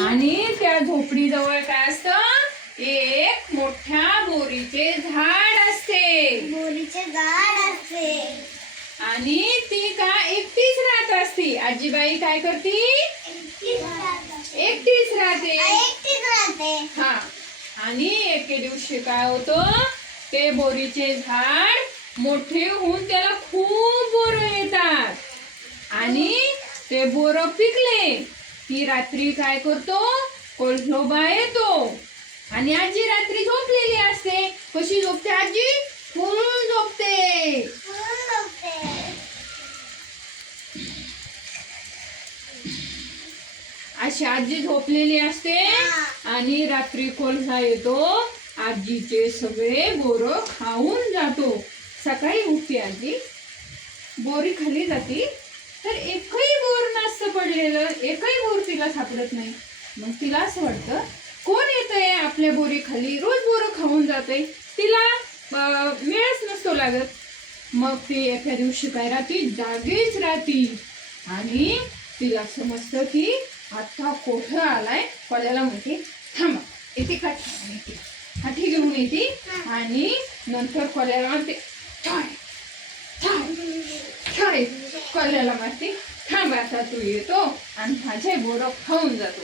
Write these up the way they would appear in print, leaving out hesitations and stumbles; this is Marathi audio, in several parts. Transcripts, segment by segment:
आणि त्या झोपडीजवळ काय असतं, एक मोठ्या बोरीचे झाड असते. बोरीचे झाड असते. आणि ती का एकटीच राहत असते. आजीबाई काय करते, एकटीच राहते. हा. आणि एके दिवशी काय होतं, ते बोरीचे झाड मोठे होऊन त्याला खूप बोर येतात. आणि ते बोर पिकले की रात्री काय करतो, कोल्होबा येतो. आणि आजी रात्री झोपलेली असते. कशी झोपते आजी, फुल झोपते. अशी आजी झोपलेली असते. आणि रात्री कोल्हा येतो, आजीचे सगळे बोर खाऊन जातो. सकाळी उठते आजी, बोरी खाली जाते, तर एकही बोर नसतं पडलेलं, एकही बोर तिला सापडत नाही. मग तिला असं वाटतं, कोण येतंय आपल्या बोरी खाली, रोज बोर खाऊन जाते, तिला वेळच नसतो लागत. मग ती एका दिवशी काय राहते, जागीच राहती. आणि तिला समजतं की आता कोठं आलाय. कोल्याला म्हणते, थांबा, येते काठी घेऊन येते. आणि नंतर कोल्याला म्हणते, कोल्याला मारते, थांब आता तू येतो आणि माझे बोरं खाऊन जातो.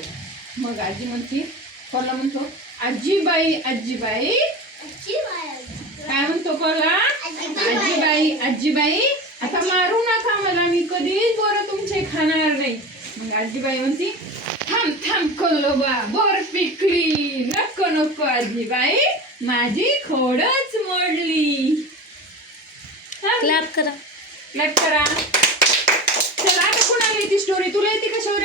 मग आजी म्हणते, कोल्हा म्हणतो, आजीबाई आजीबाई. काय म्हणतो कोल्हा, आजीबाई आजीबाई, आता मारू नका मला, मी कधीच बोरं तुमचे खाणार नाही. मग आजीबाई म्हणते, थांब थांब कोल्होबा, बोर पिकली, नको नको आजीबाई, माझी खोडच मोडली. क्लॅप करा. चला आता कोणाला येते स्टोरी, तुला येते का?